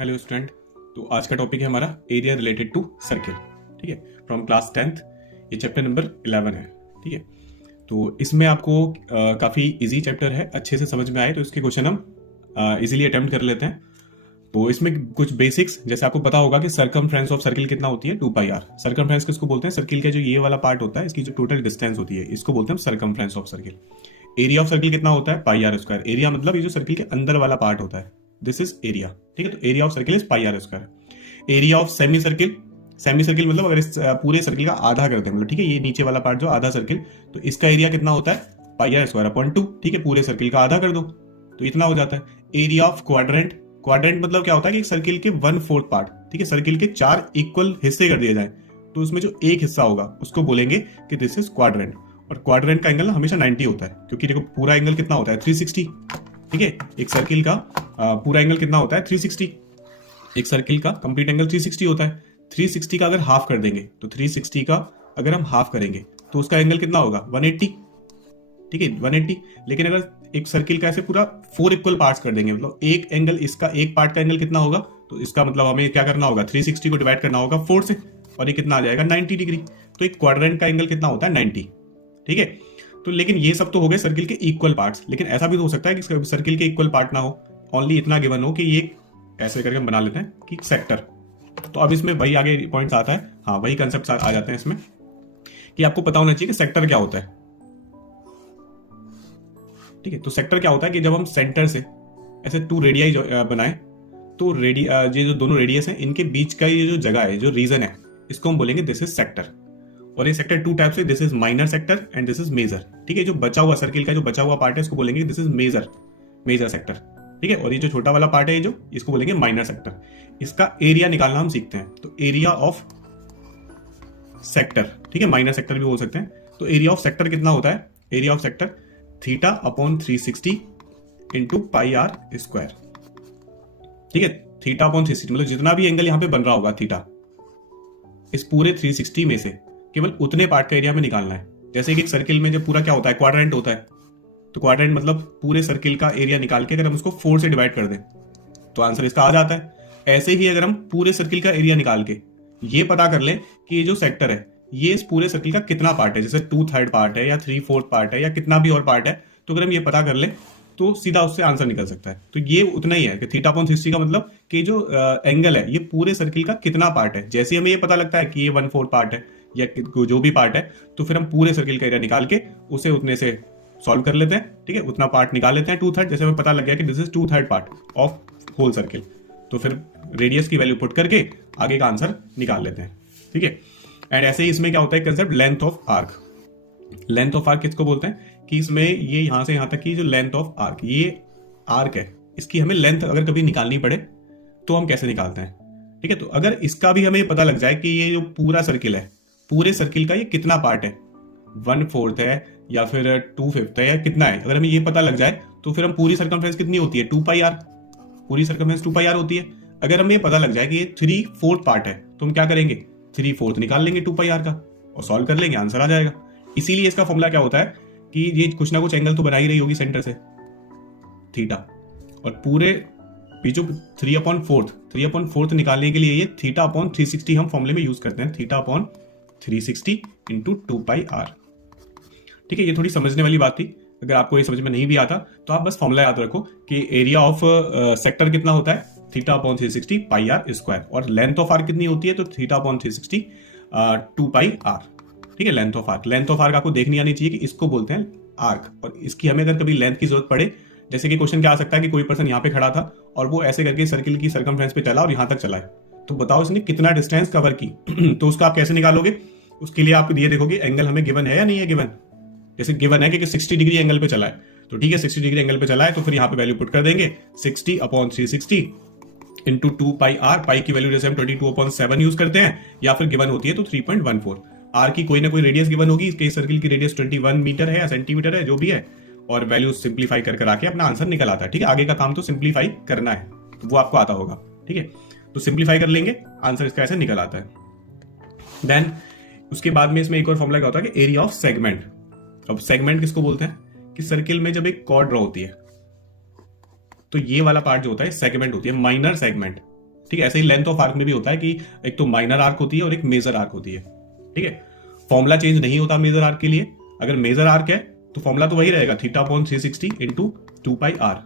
Hello student. तो आज का टॉपिक है हमारा एरिया रिलेटेड टू सर्किल। ठीक है, फ्रॉम क्लास 10th। ये चैप्टर नंबर 11 है। ठीक है, तो इसमें आपको काफ़ी इजी चैप्टर है, अच्छे से समझ में आए तो इसके क्वेश्चन हम इजीली अटेम्प्ट कर लेते हैं। तो इसमें कुछ बेसिक्स, जैसे आपको पता होगा कि सर्कमफ्रेंस ऑफ सर्किल कितना होती है 2πr। सर्कमफ्रेंस किसको बोलते हैं? सर्किल का जो ये वाला पार्ट होता है, इसकी जो टोटल डिस्टेंस होती है, इसको बोलते हैं circumference of circle. Area of circle कितना होता है? πr²। एरिया मतलब ये जो सर्किल के अंदर वाला पार्ट होता है, दिस इज एरिया। ठीक है, तो area of circle is πr²। Area of semi circle, semi circle मतलब अगर इस पूरे सर्किल का आधा करते हैं, मतलब ठीक है, ये नीचे वाला पार्ट जो आधा सर्किल, तो इसका एरिया कितना होता है? πr²/2। ठीक है, पूरे सर्किल का आधा कर दो तो इतना हो जाता है। एरिया ऑफ क्वाड्रेंट, क्वाड्रेंट मतलब क्या होता है कि एक सर्किल के 1/4 पार्ट, ठीक है, सर्किल के 4 इक्वल हिस्से कर दिए जाए तो उसमें जो एक हिस्सा होगा उसको बोलेंगे कि दिस इज क्वाड्रेंट। और क्वाड्रेंट का एंगल ना हमेशा 90 होता है, क्योंकि देखो पूरा एंगल कितना होता है? 360। ठीक है, एक सर्किल का पूरा एंगल कितना होता है? 360। एक सर्किल का कंप्लीट एंगल 360 होता है। 360 का अगर हाफ कर देंगे तो 360 का अगर हम हाफ करेंगे तो उसका एंगल कितना होगा? 180। ठीक है, 180। लेकिन अगर एक सर्किल का ऐसे पूरा 4 इक्वल पार्ट्स कर देंगे, मतलब एक एंगल, इसका एक पार्ट का एंगल कितना होगा, तो इसका मतलब हमें क्या करना होगा? 360 को डिवाइड करना होगा 4 से, और ये कितना आ जाएगा? 90 डिग्री। तो एक क्वाड्रेंट का एंगल कितना होता है? 90। ठीक है, तो लेकिन ये सब तो हो गए सर्किल के इक्वल पार्ट्स। लेकिन ऐसा भी तो हो सकता है कि सर्किल के इक्वल पार्ट ना हो, ओनली इतना गिवन हो कि ये ऐसे करके हम बना लेते हैं कि सेक्टर। तो अब इसमें वही आगे पॉइंट्स आता है, हाँ वही कंसेप्ट आ जाते हैं इसमें कि आपको पता होना चाहिए कि सेक्टर क्या होता है। ठीक है, तो सेक्टर क्या होता है कि जब हम सेंटर से ऐसे 2 रेडियाई बनाए तो ये जो दोनों रेडियस हैं इनके बीच का ये जो जगह है, जो रीजन है, इसको हम बोलेंगे दिस इज सेक्टर। और ये सेक्टर 2 टाइप से, this is minor sector and this is major. ठीक है, जो बचा हुआ सर्किल का जो बचा हुआ पार्ट है इसको बोलेंगे दिस इज मेजर सेक्टर। ठीक है, और ये जो छोटा वाला पार्ट है ये जो, इसको बोलेंगे माइनर सेक्टर। इसका एरिया निकालना हम सीखते हैं, तो एरिया ऑफ सेक्टर, ठीक है, माइनर सेक्टर भी बोल सकते हैं। तो एरिया ऑफ सेक्टर कितना होता है? Area of sector θ/360 into πr²। ठीक है, θ/360 मतलब जितना भी एंगल यहां पे बन रहा होगा थीटा, इस पूरे 360 में से केवल उतने पार्ट का एरिया में निकालना है। जैसे कि एक सर्किल में जब पूरा क्या होता है? क्वाड्रेंट होता है। तो क्वाड्रेंट मतलब पूरे सर्किल का एरिया निकाल के अगर हम उसको 4 से डिवाइड कर दें तो आंसर इसका आ जाता है। ऐसे ही अगर हम पूरे सर्किल का एरिया निकाल के ये पता कर लें कि ये जो सेक्टर है ये इस पूरे सर्किल का कितना पार्ट है, जैसे 2/3 पार्ट है या 3/4 पार्ट है या कितना भी और पार्ट है, तो अगर हम ये पता कर लें तो सीधा उससे आंसर निकल सकता है। तो ये उतना ही है कि θ/360 का मतलब कि जो एंगल है ये पूरे सर्किल का कितना पार्ट है। जैसे हमें ये पता लगता है कि ये 1/4 पार्ट है या जो भी पार्ट है, तो फिर हम पूरे सर्किल का एरिया निकाल के उसे उतने से सॉल्व कर लेते हैं। ठीक है, उतना पार्ट निकाल लेते हैं 2/3। जैसे हमें पता लग गया कि this is 2/3 part of whole circle, तो फिर रेडियस की वैल्यू पुट करके आगे का आंसर निकाल लेते हैं। ठीक है, एंड ऐसे ही इसमें क्या होता है concept? Length of arc. Length of arc किसको बोलते हैं? कि इसमें ये यहां से यहां तक की जो लेंथ ऑफ आर्क, ये आर्क है, इसकी हमें लेंथ अगर कभी निकालनी पड़े तो हम कैसे निकालते हैं? ठीक है, तो अगर इसका भी हमें पता लग जाए कि ये जो पूरा सर्किल है, पूरे सर्किल का ये कितना पार्ट है, 1/4 है या फिर 2/5 है या कितना है, अगर हमें ये पता लग जाए तो फिर हम पूरी सर्कमफ्रेंस कितनी होती है? 2πr। पूरी सर्कमफ्रेंस 2πr होती है। अगर हमें पता लग जाए कि ये 3/4 पार्ट है तो हम क्या करेंगे? 3/4 निकाल लेंगे 2πr का और सॉल्व कर लेंगे, आंसर आ जाएगा। इसीलिए इसका फॉर्मूला क्या होता है कि ये कुछ ना कुछ एंगल तो बना ही रही होगी सेंटर से, थीटा, और पूरे जो 3/4 निकालने के लिए ये θ/360 हम फॉर्मूले में यूज करते हैं, θ/360 इंटू 2πr। ठीक है, ये थोड़ी समझने वाली बात थी। अगर आपको ये समझ में नहीं भी आता तो आप बस फॉर्मूला याद रखो कि एरिया ऑफ सेक्टर कितना होता है? θ/360 πr², और लेंथ ऑफ आर्क कितनी होती है? तो θ/360 2πr। ठीक है, length of arc, length of arc आपको देखनी आनी चाहिए कि इसको बोलते हैं आर्क, और इसकी हमें अगर कभी लेंथ की जरूरत पड़े, जैसे कि क्वेश्चन क्या आ सकता है कि कोई पर्सन यहाँ पे खड़ा था और वो ऐसे करके सर्किल की सर्कमफ्रेंस पे चला और यहाँ तक चला है, तो बताओ इसने कितना डिस्टेंस कवर की तो उसका आप कैसे निकालोगे? उसके लिए आप ये देखोगे एंगल हमें गिवन है या नहीं है गिवन। जैसे गिवन है कि 60 डिग्री एंगल पे चला है, तो ठीक है 60 डिग्री एंगल पे चला है, तो फिर यहाँ पे वैल्यू पुट कर देंगे 60/360 इंटू 2πr। पाई की वैल्यू जैसे हम 22/7 यूज करते हैं, या फिर गिवन होती है तो 3.14। आर की कोई ना कोई रेडियस गिवन होगी, इसके सर्किल की रेडियस 21 मीटर है या सेंटीमीटर है, जो भी है, और वैल्यू सिंप्लीफाई कर आके अपना आंसर निकल आता है। ठीक है, आगे का काम तो सिंप्लीफाई करना है, तो वो आपको आता होगा। ठीक है, तो सिंप्लीफाई कर लेंगे, आंसर इसका ऐसे निकल आता है। देन उसके बाद में इसमें एक और फॉर्मूला क्या होता है कि एरिया ऑफ सेगमेंट। अब सेगमेंट किसको बोलते हैं? कि सर्किल में जब एक कॉर्ड ड्रॉ होती है तो ये वाला पार्ट जो होता है सेगमेंट होती है, माइनर सेगमेंट। ठीक है, ऐसे ही लेंथ ऑफ आर्क में भी होता है कि एक तो माइनर आर्क होती है और एक मेजर आर्क होती है। ठीक है, फॉर्मूला चेंज नहीं होता मेजर आर्क के लिए। अगर मेजर आर्क है तो फॉर्मूला तो वही रहेगा, θ/360 इंटू 2πr।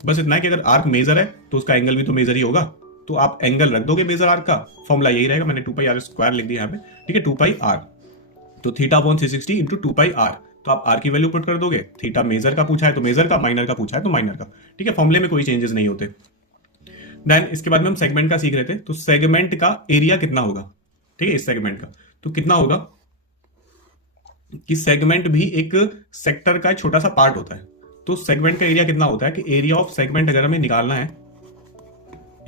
बस इतना है कि अगर आर्क मेजर है तो उसका एंगल भी तो मेजर ही होगा, तो आप एंगल रख दोगे मेजर आर्क का, फॉर्मूला यही रहेगा। मैंने 2πr² लिख दिया यहाँ पे, ठीक है, 2πr। तो θ/360 इंटू 2πr, तो आप आर की वैल्यू पुट कर दोगे। थीटा मेजर का पूछा है तो मेजर का, माइनर का पूछा है तो माइनर का। ठीक है, फॉर्मूले में कोई चेंजेस नहीं होते। देन इसके बाद में हम सेगमेंट का सीख रहे थे, तो सेगमेंट का एरिया कितना होगा। ठीक है, इस सेगमेंट का तो कितना होगा कि सेगमेंट भी एक सेक्टर का छोटा सा पार्ट होता है। तो सेगमेंट का एरिया कितना होता है कि एरिया ऑफ सेगमेंट अगर हमें निकालना है,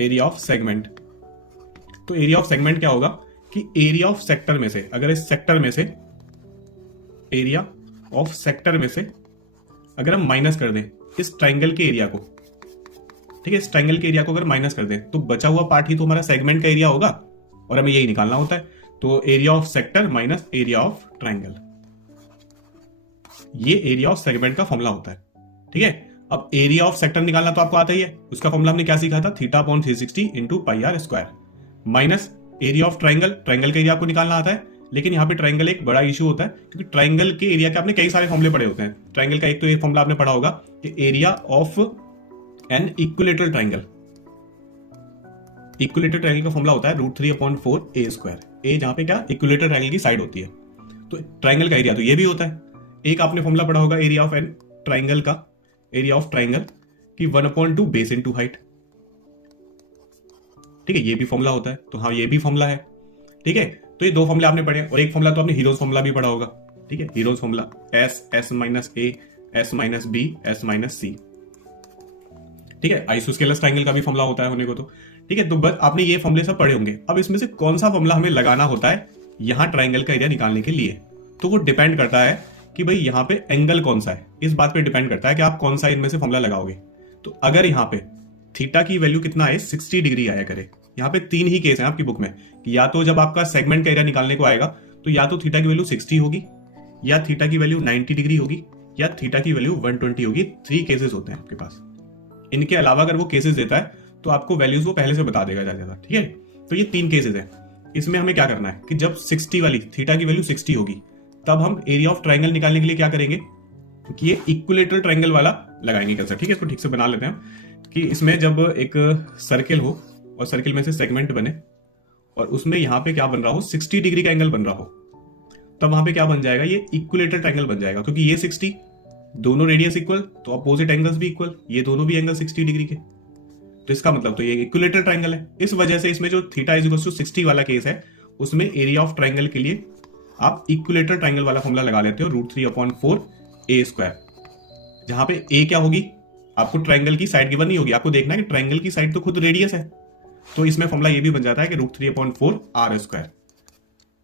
एरिया ऑफ सेगमेंट, तो एरिया ऑफ सेगमेंट क्या होगा कि एरिया ऑफ सेक्टर में से, अगर इस सेक्टर में से, एरिया ऑफ सेक्टर में से अगर हम माइनस कर दें इस ट्राइंगल के एरिया को, ठीक है, इस ट्राइंगल के एरिया को अगर माइनस कर दें तो बचा हुआ पार्ट ही तो हमारा सेगमेंट का एरिया होगा, और हमें यही निकालना होता है। तो area of sector minus area of triangle, ये एरिया ऑफ सेगमेंट का फॉर्मूला होता है। ठीक है, अब एरिया ऑफ सेक्टर निकालना तो आपको आता ही है, उसका फॉर्मूला हमने क्या सीखा था, θ/360 into πr², minus area of triangle, triangle का एरिया आपको निकालना आता है। लेकिन यहाँ पे ट्राइंगल एक बड़ा इशू होता है, क्योंकि ट्राइंगल के एरिया के आपने कई सारे फॉर्मूले पढ़े होते हैं। ट्राइंगल का एक तो ये फॉर्मूला आपने पढ़ा होगा कि area of an equilateral triangle, equilateral triangle का फॉर्मूला होता है √3/4a²। ए जहां पे क्या, इक्विलेटरल ट्राइंगल की साइड होती है, तो ट्राइंगल का एरिया तो ये भी होता है। एक आपने फॉर्मूला पढ़ा होगा एरिया ऑफ एन ट्राइंगल का, एरिया ऑफ ट्राइंगल की 1/2 बेस इनटू हाइट। ठीक है, ये भी फॉर्मूला होता है, तो हाँ ये भी फॉर्मूला है। ठीक है, तो ये दो फॉर्मूले आपने पढ़े, और एक फॉर्मूला तो आपने हीरोज फॉर्मूला भी पढ़ा होगा। ठीक है, heroes formula S/A, S-B, S-C। ठीक है, आइसोस्केलस ट्राइंगल का भी फॉर्मूला होता है होने को तो। ठीक है, तो बस आपने ये फॉर्मूले सब पढ़े होंगे। अब इसमें से कौन सा फॉर्मूला हमें लगाना होता है यहां ट्राइंगल का एरिया निकालने के लिए, तो वो डिपेंड करता है कि भाई यहाँ पे एंगल कौन सा है, इस बात पे डिपेंड करता है कि आप कौन सा इनमें से फॉर्मूला लगाओगे। तो अगर यहाँ पे थीटा की वैल्यू कितना है, 60 डिग्री आया करे। यहाँ पे 3 ही केस है आपकी बुक में, कि या तो जब आपका सेगमेंट का एरिया निकालने को आएगा तो या तो थीटा की वैल्यू 60 होगी, या थीटा की वैल्यू 90 डिग्री होगी, या थीटा की वैल्यू 120 होगी। 3 केसेस होते हैं आपके पास। इनके अलावा अगर वो केसेस देता है तो आपको वैल्यूज वो पहले से बता देगा ज्यादा। ठीक है, तो ये 3 केसेस है। इसमें हमें क्या करना है कि जब 60 वाली थीटा की वैल्यू 60 होगी, तब हम एरिया ऑफ ट्राइंगल निकालने के लिए क्या करेंगे कि ये इक्विलेटरल ट्राइंगल वाला लगाएंगे कैसे। ठीक है, इसको ठीक से बना लेते हैं कि इसमें जब एक सर्किल हो और सर्किल में से सेगमेंट बने और उसमें यहाँ पे क्या बन रहा हो, 60 डिग्री का एंगल बन रहा हो, तब वहां पे क्या बन जाएगा, ये इक्विलेटरल ट्राइंगल बन जाएगा। क्योंकि ये 60, दोनों रेडियस इक्वल, तो अपोजिट एंगल्स भी इक्वल, ये दोनों भी एंगल 60 डिग्री के, तो इसका मतलब तो ये इक्विलेटरल ट्राइंगल है। इस वजह से इसमें जो थीटा इज इक्वल टू 60 वाला केस है, उसमें एरिया ऑफ ट्राइंगल के लिए आप इक्विलेटरल ट्राइंगल वाला फॉर्मूला लगा लेते हो, √3/4a²। जहां पे a क्या होगी, आपको ट्राइंगल की साइड गिवन नहीं होगी, आपको देखना है कि ट्राइंगल की साइड तो खुद रेडियस है, तो इसमें फॉर्मूला ये भी बन जाता है कि √3/4r²।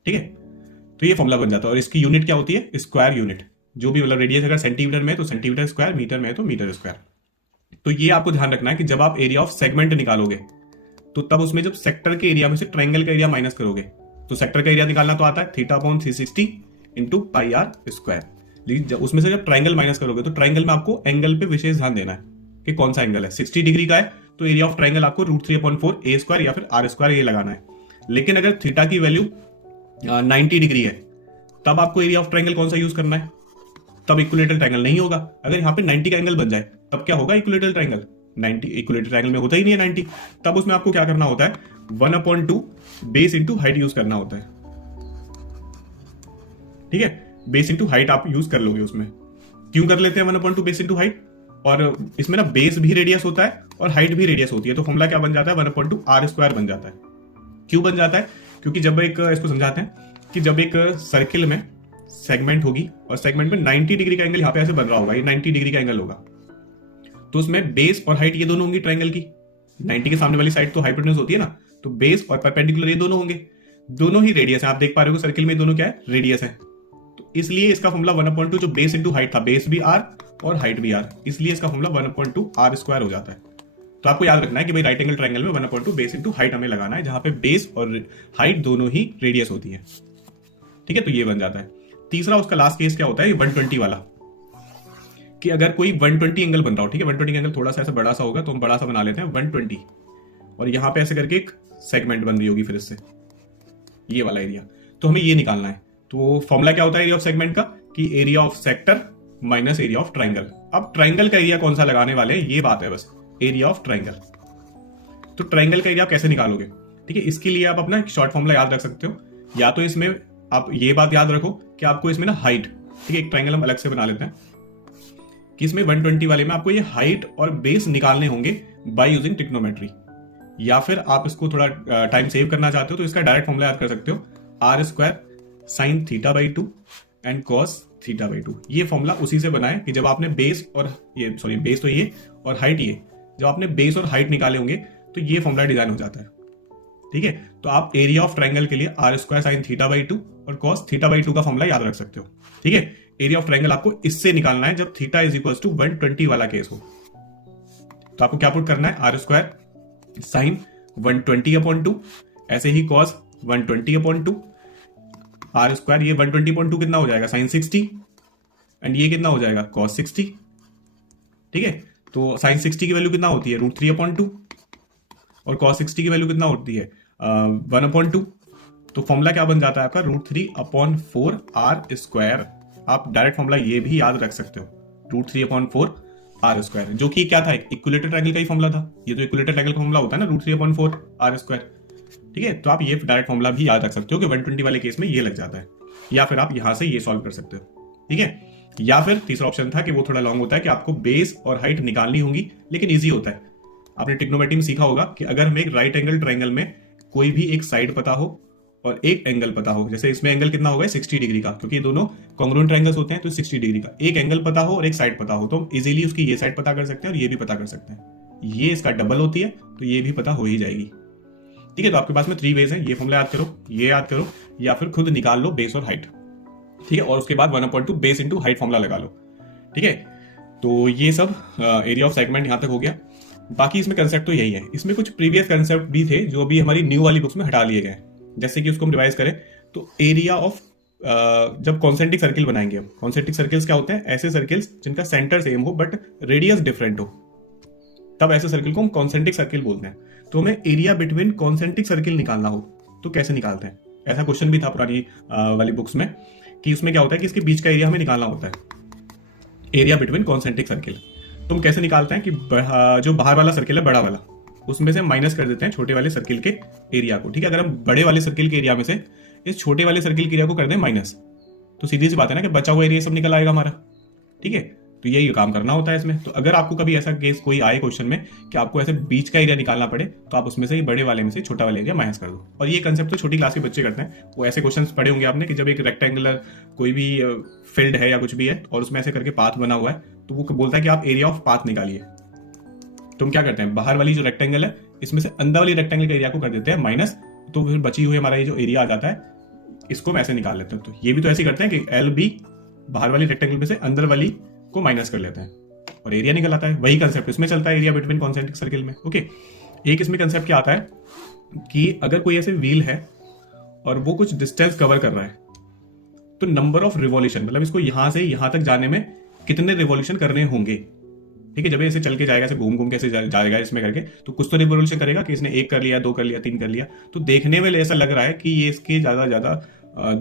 ठीक है, तो ये फॉर्मूला बन जाता है। और इसकी यूनिट क्या होती है, स्क्वायर यूनिट। जो भी मतलब रेडियस अगर सेंटीमीटर में है तो सेंटीमीटर स्क्वायर, मीटर में है तो मीटर स्क्वायर। तो ये आपको ध्यान रखना है कि जब आप एरिया ऑफ सेगमेंट निकालोगे तो तब उसमें जब सेक्टर के एरिया में से ट्राइंगल का एरिया माइनस करोगे, तो सेक्टर का एरिया निकालना तो आता है θ/360 इंटू πr²। लेकिन उसमें से जब ट्राइंगल माइनस करोगे तो ट्राइंगल में आपको एंगल पे विशेष ध्यान देना है कि कौन सा एंगल है। 60 डिग्री का है तो एरिया ऑफ ट्राइंगल आपको √3/4a² या फिर r² ये लगाना है। लेकिन अगर थीटा की वैल्यू 90 डिग्री है, तब आपको एरिया ऑफ ट्राइंगल कौन सा यूज करना है, तब इक्विलेटरल ट्राइंगल नहीं होगा। अगर यहाँ पे 90 का एंगल बन जाए तब क्या होगा, इक्विलेटरल ट्राइंगल। 90 इक्विलेटरल ट्राइंगल में होता ही नहीं है 90, तब उसमें आपको क्या करना होता है, 1/2 बेस इंटू हाइट यूज करना होता है। ठीक है, बेस इंटू हाइट आप यूज कर लोगे उसमें। क्यों कर लेते हैं 1/2 बेस इंटू हाइट, और इसमें ना बेस भी रेडियस होता है और हाइट भी रेडियस होती है, तो फॉर्मूला क्या बन जाता है, 1/r² बन जाता है। क्यों बन जाता है, क्योंकि जब एक, इसको समझाते हैं कि जब एक सर्किल में सेगमेंट होगी और सेगमेंट में 90 डिग्री का एंगल यहाँ पे ऐसे बन रहा होगा, ये 90 डिग्री का एंगल होगा, तो उसमें बेस और हाइट ये दोनों होंगी ट्राइंगल की। 90 के सामने वाली साइड तो हाइपोटेन्यूज होती है ना, तो बेस और परपेंडिकुलर ये दोनों होंगे, दोनों ही रेडियस है। आप देख पा रहे हो सर्किल में दोनों क्या है, रेडियस है। तो इसलिए इसका फॉर्मूला 1/2 जो बेस इंटू हाइट था, बेस भी r और हाइट भी r, इसलिए इसका फॉर्मूला 1/2r² हो जाता है। तो आपको याद रखना है कि भाई राइट एंगल ट्राइंगल में 1/2 बेस इंटू हाइट हमें लगाना है, जहां पे बेस और हाइट दोनों ही रेडियस होती है। ठीक है, तो ये बन जाता है। तीसरा उसका लास्ट केस क्या होता है, 120 वाला, कि अगर कोई 120 एंगल बन रहा हो। ठीक है, 120 एंगल थोड़ा सा ऐसा बड़ा सा होगा, तो हम बड़ा सा बना लेते हैं 120, और यहां पे ऐसे करके एक सेगमेंट बन रही होगी फिर इससे, ये वाला एरिया। तो हमें ये निकालना है। तो फॉर्मूला क्या होता है एरिया ऑफ सेगमेंट का, कि area of sector minus area of triangle. अब ट्राइंगल का एरिया कौन सा लगाने वाले हैं ये बात है बस, एरिया ऑफ ट्राइंगल। तो ट्राइंगल का एरिया आप कैसे निकालोगे, ठीक है, इसके लिए आप अपना शॉर्ट फॉर्मूला याद रख सकते हो। या तो इसमें आप ये बात याद रखो कि आपको इसमें ना हाइट, ठीक है, एक ट्राइंगल हम अलग से बना लेते हैं कि इसमें 120 वाले में आपको ये हाइट और बेस निकालने होंगे बाय यूजिंग ट्रिग्नोमेट्री। या फिर आप इसको थोड़ा टाइम सेव करना चाहते हो तो इसका डायरेक्ट फॉर्मूला याद कर सकते हो, R square sine theta by 2 and cos theta by 2। ये फॉर्मूला उसी से बनाए कि जब आपने बेस और ये सॉरी बेस तो ये और हाइट ये, जब आपने बेस और हाइट निकाले होंगे तो ये फॉर्मूला डिजाइन हो जाता है, ठीक है। तो आप एरिया ऑफ ट्राइंगल के लिए R square sine theta by 2 और कॉस थीटा बाई 2 का फॉर्मूला याद रख सकते हो, ठीक है। एरिया ऑफ ट्राइंगल आपको इससे निकालना है जब थीटा इज इक्वल टू 120 वाला केस हो। तो आपको क्या पुट करना है, आर स्क्वायर साइन 120/2, ऐसे ही कॉस 120/2, आर स्क्वायर ये 120/2 कितना हो जाएगा, साइन 60, एंड ये कितना हो जाएगा, कॉस 60, ठीक है। तो साइन 60 की वैल्यू कितना होती है, √3/2, और कॉस 60 की वैल्यू कितना होती है, 1/2। तो फॉर्मूला क्या बन जाता है आपका, √3/4 आर स्क्वायर। आप डायरेक्ट फॉर्मूला ये भी याद रख सकते हो, √3/4 आर स्क्वायर, जो कि क्या था, इक्विलेटरल ट्रायंगल का ही फॉर्मूला था। ये तो इक्विलेटरल ट्रायंगल का फॉर्मूला होता है ना, √3/4 आर स्क्वायर, ठीक है। तो आप ये डायरेक्ट फॉर्मूला भी याद रख सकते हो कि 120 वाले केस में ये लग जाता है, या फिर आप यहां से ये सॉल्व कर सकते हो, ठीक है। या फिर तीसरा ऑप्शन था कि वो थोड़ा लॉन्ग होता है कि आपको बेस और हाइट निकालनी होगी, लेकिन ईजी होता है। आपने ट्रिग्नोमेट्री में सीखा होगा कि अगर हमें एक राइट एंगल ट्रायंगल में कोई भी एक साइड पता हो और एक एंगल पता हो, जैसे इसमें एंगल कितना होगा 60 डिग्री का, क्योंकि ये दोनों कॉन्ग्रुएंट ट्रायंगल्स होते हैं, तो 60 डिग्री का एक एंगल पता हो और एक साइड पता हो तो हम इजीली उसकी ये साइड पता कर सकते हैं और ये भी पता कर सकते हैं। ये इसका डबल होती है तो ये भी पता हो ही जाएगी, ठीक है। तो आपके पास में 3 वेज है, ये फॉर्मूला याद करो, ये याद करो, या फिर खुद निकाल लो बेस और हाइट, ठीक है। और उसके बाद 1/2 बेस इंटू हाइट फॉर्मूला लगा लो, ठीक है। तो ये सब एरिया ऑफ सेगमेंट यहां तक हो गया। बाकी इसमें कंसेप्ट तो यही है। इसमें कुछ प्रीवियस कंसेप्ट भी थे जो अभी हमारी न्यू वाली बुक्स में हटा लिए गए, जैसे कि उसको हम रिवाइज करें तो एरिया ऑफ जब कॉन्सेंट्रिक सर्किल बनाएंगे हम, कॉन्सेंट्रिक सर्किल्स क्या होते हैं, ऐसे सर्किल्स जिनका सेंटर सेम हो बट रेडियस डिफरेंट हो, तब ऐसे सर्किल को हम कॉन्सेंट्रिक सर्किल बोलते हैं। तो हमें एरिया बिटवीन कॉन्सेंट्रिक सर्किल निकालना हो तो कैसे निकालते हैं, ऐसा क्वेश्चन भी था पुरानी वाली बुक्स में, कि उसमें क्या होता है कि इसके बीच का एरिया हमें निकालना होता है, एरिया बिटवीन कॉन्सेंट्रिक सर्किल। तो हम कैसे निकालते हैं कि जो बाहर वाला सर्किल है बड़ा वाला, उसमें से माइनस कर देते हैं छोटे वाले सर्किल के एरिया को, ठीक है। अगर हम बड़े वाले सर्किल के एरिया में से इस छोटे वाले सर्किल के एरिया को कर दें माइनस, तो सीधी सी बात है ना कि बचा हुआ एरिया सब निकल आएगा हमारा, ठीक है। तो यही काम करना होता है इसमें। तो अगर आपको कभी ऐसा केस कोई आए क्वेश्चन में कि आपको ऐसे बीच का एरिया निकालना पड़े, तो आप उसमें से बड़े वाले में से छोटा वाला एरिया माइनस कर दो। और ये कंसेप्ट तो छोटी क्लास के बच्चे करते हैं। वो ऐसे क्वेश्चन पढ़े होंगे आपने कि जब एक रेक्टेंगुलर कोई भी फील्ड है या कुछ भी है और उसमें ऐसे करके पाथ बना हुआ है, तो वो बोलता है कि आप एरिया ऑफ पाथ निकालिए। तो हम क्या करते हैं, बाहर वाली जो रेक्टेंगल है इसमें से अंदर वाली रेक्टेंगल के एरिया को कर देते हैं माइनस, तो फिर बची हुई हमारा ये जो एरिया आ जाता है इसको हम ऐसे निकाल लेते हैं। तो ये भी तो ऐसे करते हैं कि एल बी बाहर वाली रेक्टेंगल में से अंदर वाली को माइनस कर लेते हैं और एरिया निकल आता है। वही कंसेप्ट इसमें चलता है एरिया बिटवीन कॉन्सेंट्रिक सर्किल में, ओके। एक इसमें कंसेप्ट क्या आता है कि अगर कोई ऐसे व्हील है और वो कुछ डिस्टेंस कवर कर रहा है, तो नंबर ऑफ रिवॉल्यूशन, मतलब इसको यहां से यहां तक जाने में कितने रिवॉल्यूशन करने होंगे, ठीक है। जब ऐसे चल के जाएगा, ऐसे घूम घूम के ऐसे जाएगा इसमें करके, तो कुछ तो रिवॉल्यूशन करेगा कि इसने 1 कर लिया, 2 कर लिया, 3 कर लिया। तो देखने में ऐसा लग रहा है कि ये इसके ज्यादा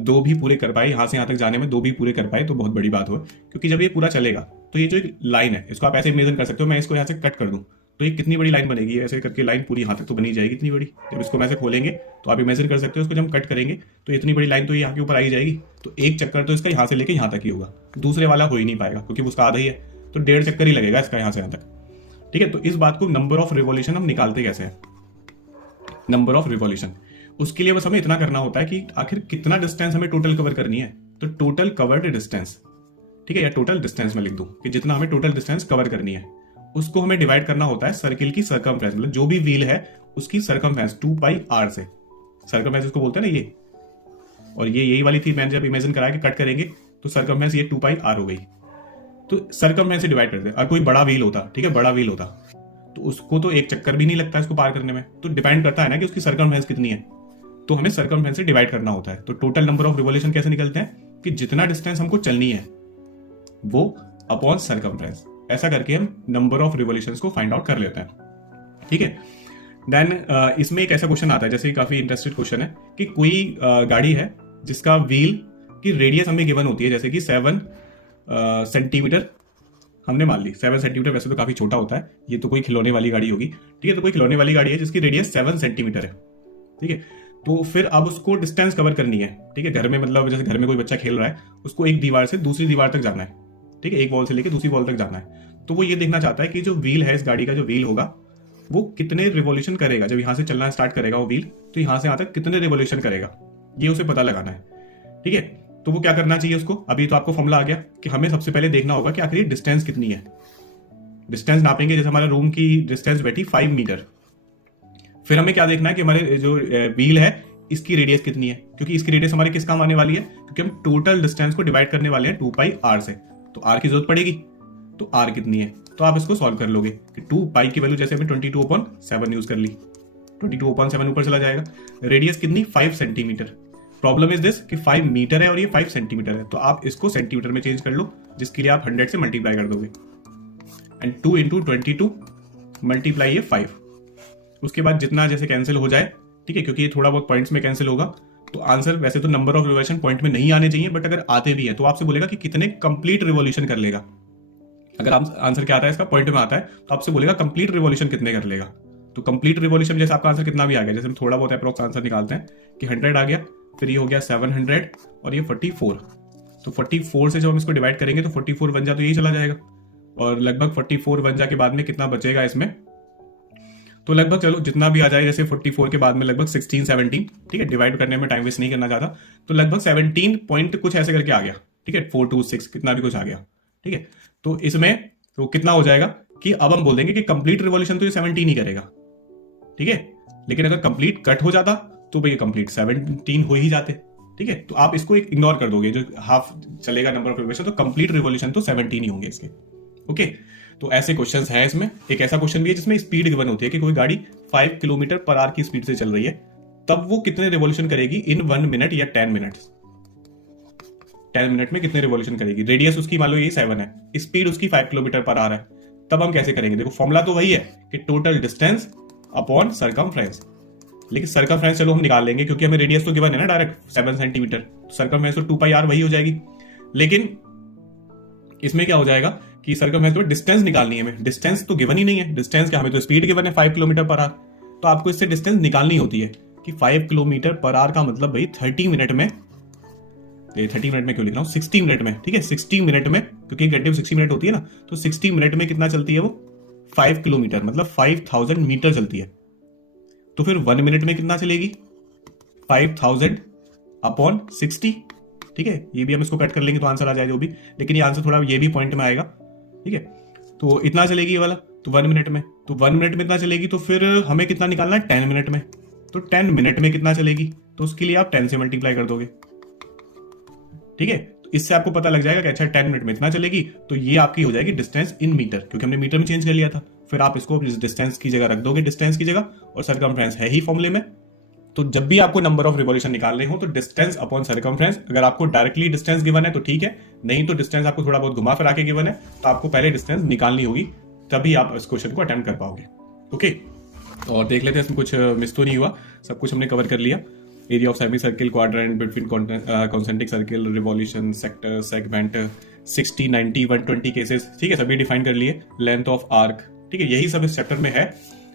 2 भी पूरे कर पाए, यहां से यहां तक जाने में 2 भी पूरे कर पाए तो बहुत बड़ी बात हो, क्योंकि जब ये पूरा चलेगा तो ये जो एक लाइन है इसको आप ऐसे इमेजिन कर सकते हो, मैं इसको यहाँ से कट कर दूं तो ये कितनी बड़ी लाइन बनेगी, ऐसे करके लाइन पूरी यहाँ तक तो बनी जाएगी इतनी बड़ी। जब इसको मैं ऐसे खोलेंगे तो आप इमेजिन कर सकते हो, इसको जब हम कट करेंगे तो इतनी बड़ी लाइन तो यहाँ के ऊपर आई जाएगी। तो एक चक्कर तो इसका यहाँ से लेके यहाँ तक ही होगा, दूसरे वाला हो ही नहीं पाएगा क्योंकि उसका आधा ही है, तो 1.5 चक्कर ही लगेगा इसका यहाँ से यहाँ तक, ठीक है। तो इस बात को नंबर ऑफ रिवॉल्यूशन हम निकालते कैसे हैं, नंबर ऑफ रिवॉल्यूशन, उसके लिए बस हमें इतना करना होता है कि आखिर कितना डिस्टेंस हमें टोटल कवर करनी है। तो टोटल कवर्ड डिस्टेंस, ठीक है, या टोटल डिस्टेंस में लिख दूं कि जितना हमें टोटल डिस्टेंस कवर करनी है, उसको हमें डिवाइड करना होता है सर्किल की सर्कमफ्रेंस, मतलब जो भी व्हील है उसकी सर्कमफ्रेंस 2πr से, सर्कमफ्रेंस इसको बोलते हैं ना ये, और ये यही वाली थी मैंने जब इमेजिन कराया कि कट करेंगे तो सर्कमफ्रेंस ये 2πr हो गई। तो सर्कमफ्रेंस से डिवाइड करते हैं। और कोई बड़ा व्हील होता, ठीक है, बड़ा व्हील होता तो उसको तो एक चक्कर भी नहीं लगता इसको पार करने में, तो डिपेंड करता है ना कि उसकी सर्कमफ्रेंस कितनी है, तो हमें सर्कमफ्रेंस से डिवाइड करना होता है। तो टोटल नंबर ऑफ रिवॉल्यूशन कैसे निकलते हैं कि जितना डिस्टेंस हमको चलनी है वो अपॉन सर्कमफ्रेंस, ऐसा करके हम नंबर ऑफ रिवॉल्यूशंस को फाइंड आउट कर लेते हैं, ठीक है। देन इसमें एक ऐसा क्वेश्चन आता है, जैसे काफी इंटरेस्टेड क्वेश्चन है कि कोई गाड़ी है जिसका व्हील की रेडियस हमें गिवन होती है, जैसे कि 7 सेंटीमीटर हमने मान ली। 7 सेंटीमीटर वैसे तो काफी छोटा होता है, ये तो कोई खिलौने वाली गाड़ी होगी, ठीक है। तो कोई खिलौने वाली गाड़ी है जिसकी रेडियस 7 सेंटीमीटर है, ठीक है। तो फिर अब उसको डिस्टेंस कवर करनी है, ठीक है। घर में मतलब जैसे घर में कोई बच्चा खेल रहा है, उसको एक दीवार से दूसरी दीवार तक जाना है, ठीक है। एक वॉल से लेकर दूसरी वॉल तक जाना है। तो वो ये देखना चाहता है कि जो व्हील है, इस गाड़ी का जो व्हील होगा वो कितने रिवॉल्यूशन करेगा। जब यहां से चलना स्टार्ट करेगा वो व्हील, तो यहां से यहां तक कितने रिवॉल्यूशन करेगा, ये उसे पता लगाना है, ठीक है। तो वो क्या करना चाहिए उसको, अभी तो आपको फॉर्मूला आ गया कि हमें सबसे पहले देखना होगा कि आखिर डिस्टेंस कितनी है। डिस्टेंस नापेंगे, जैसे हमारे रूम की डिस्टेंस बैठी 5 मीटर। फिर हमें क्या देखना है कि हमारे जो व्हील है इसकी रेडियस कितनी है, क्योंकि इसकी रेडियस हमारे किस काम आने वाली है, क्योंकि हम टोटल डिस्टेंस को डिवाइड करने वाले हैं 2πr से। तो r की जरूरत पड़ेगी, तो r कितनी है, तो आप इसको सॉल्व कर लोगे कि 2π की वैल्यू जैसे हमें 22/7 यूज कर ली, 22/7 ऊपर चला जाएगा। रेडियस कितनी, 5 सेंटीमीटर। प्रॉब्लम इज दिस कि 5 मीटर है और ये 5 सेंटीमीटर है, तो आप इसको सेंटीमीटर में चेंज कर लो, जिसके लिए आप 100 से मल्टीप्लाई कर दोगे। एंड 2 × 22 मल्टीप्लाई ये 5। उसके बाद जितना जैसे कैंसिल हो जाए, ठीक है, क्योंकि ये थोड़ा बहुत पॉइंट्स में कैंसिल होगा। तो आंसर वैसे तो नंबर ऑफ रिवॉल्यूशन पॉइंट में नहीं आने चाहिए, बट अगर आते भी हैं तो आपसे बोलेगा कि कितने कंप्लीट रिवॉल्यूशन कर लेगा। अगर आंसर क्या आता है इसका, पॉइंट में आता है, तो आपसे बोलेगा कंप्लीट रिवॉल्यूशन कितने कर लेगा। तो कंप्लीट रिवॉल्यूशन जैसे आपका आंसर कितना भी आ गया, जैसे हम थोड़ा बहुत अप्रोक्स आंसर निकालते हैं कि 100 आ गया, फिर ये हो गया 700 और ये 44। तो 44 से जब हम इसको डिवाइड करेंगे तो 44 बन जा, तो यही चला जाएगा। और लगभग 44 बन जा के बाद में कितना बचेगा इसमें, तो लगभग चलो जितना भी आ जाए, जैसे 44 के बाद में लगभग 16 17, ठीक है। डिवाइड करने में टाइम वेस्ट नहीं करना चाहता, तो लगभग 17 पॉइंट कुछ ऐसे करके आ गया, ठीक है। 426 कितना भी कुछ आ गया, ठीक है। तो इसमें तो कितना हो जाएगा कि अब हम बोल देंगे कि कंप्लीट रिवॉल्यूशन तो ये 17 ही करेगा, ठीक है। लेकिन अगर कंप्लीट कट हो जाता तो भैया कंप्लीट 17 हो ही जाते, ठीक है। तो आप इसको एक इग्नोर कर दोगे, जो हाफ चलेगा नंबर ऑफ रिवॉल्यूशन, तो कंप्लीट रिवॉल्यूशन तो 17 ही होंगे इसके, ओके। तो ऐसे क्वेश्चंस है इसमें। एक ऐसा क्वेश्चन भी है जिसमें स्पीड गिवन होती है कि कोई गाड़ी 5 किलोमीटर पर आवर की स्पीड से चल रही है, तब वो कितने रिवॉल्यूशन करेगी इन 1 मिनट या 10 मिनट्स। 10 मिनट में कितने रिवॉल्यूशन करेगी। रेडियस उसकी मान लो ये 7 है, स्पीड उसकी 5 किलोमीटर पर आवर है, तब हम कैसे करेंगे। देखो फॉर्मूला तो वही है कि टोटल डिस्टेंस अपॉन सरकमफ्रेंस। लेकिन सरकमफ्रेंस चलो हम निकाल लेंगे, क्योंकि हमें रेडियस तो गिवन है ना डायरेक्ट 7 सेंटीमीटर, तो सरकमफ्रेंस तो 2πr वही हो जाएगी। लेकिन इसमें क्या हो जाएगा कि सरकमफ्रेंस तो डिस्टेंस निकालनी है हमें, डिस्टेंस तो गिवन ही नहीं है। डिस्टेंस क्या, हमें तो स्पीड गिवन है 5 किलोमीटर पर आवर, तो आपको इससे डिस्टेंस निकालनी होती है कि 5 किलोमीटर पर आवर का मतलब भाई 30 मिनट में, 30 मिनट में क्यों लिख रहा हूं, 60 मिनट में, ठीक है। 60 मिनट में, क्योंकि एक घंटे में 60 मिनट होती है ना, तो 60 मिनट में कितना चलती है वो, 5 किलोमीटर मतलब 5000 मीटर चलती है। तो फिर 1 मिनट में कितना चलेगी, 5000 अपॉन 60, ठीक है। ये भी हम इसको कट कर लेंगे तो आंसर आ जाएगा जो भी, लेकिन ये आंसर थोड़ा ये भी पॉइंट में आएगा, ठीक है। तो इतना चलेगी ये वाला, तो 1 मिनट में, तो 1 मिनट में इतना चलेगी, तो फिर हमें कितना निकालना है 10 मिनट में, तो 10 मिनट में कितना चलेगी, तो उसके लिए आप 10 से मल्टीप्लाई कर दोगे, ठीक है। तो इससे आपको पता लग जाएगा कि अच्छा 10 मिनट में इतना चलेगी, तो ये आपकी हो जाएगी डिस्टेंस इन मीटर, क्योंकि हमने मीटर में चेंज कर लिया था। फिर आप इसको डिस्टेंस की जगह रख दोगे, डिस्टेंस की जगह, और सरकमफ्रेंस है ही फॉर्मूले में। तो जब भी आपको नंबर ऑफ रिवॉल्यूशन निकालने हो तो डिस्टेंस अपॉन सरकमफ्रेंस, अगर आपको डायरेक्टली डिस्टेंस गिवन है तो ठीक है, नहीं तो डिस्टेंस आपको थोड़ा बहुत घुमा फिरा के गिवन है, तो आपको पहले डिस्टेंस निकालनी होगी, तभी आप इस क्वेश्चन को अटेम्प्ट कर पाओगे, ओके। और देख लेते हैं इसमें कुछ मिस तो नहीं हुआ, सब कुछ हमने कवर कर लिया। Area of semi circle, quadrant, between concentric circle, revolution, sector, segment, 60, 90, 120 cases, ठीक है, सभी डिफाइन कर लिए। लेंथ ऑफ आर्क, ठीक है, यही सब इस चैप्टर में है।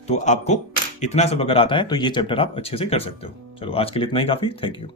तो आपको इतना सब अगर आता है तो ये चैप्टर आप अच्छे से कर सकते हो। चलो आज के लिए इतना ही काफी, थैंक यू।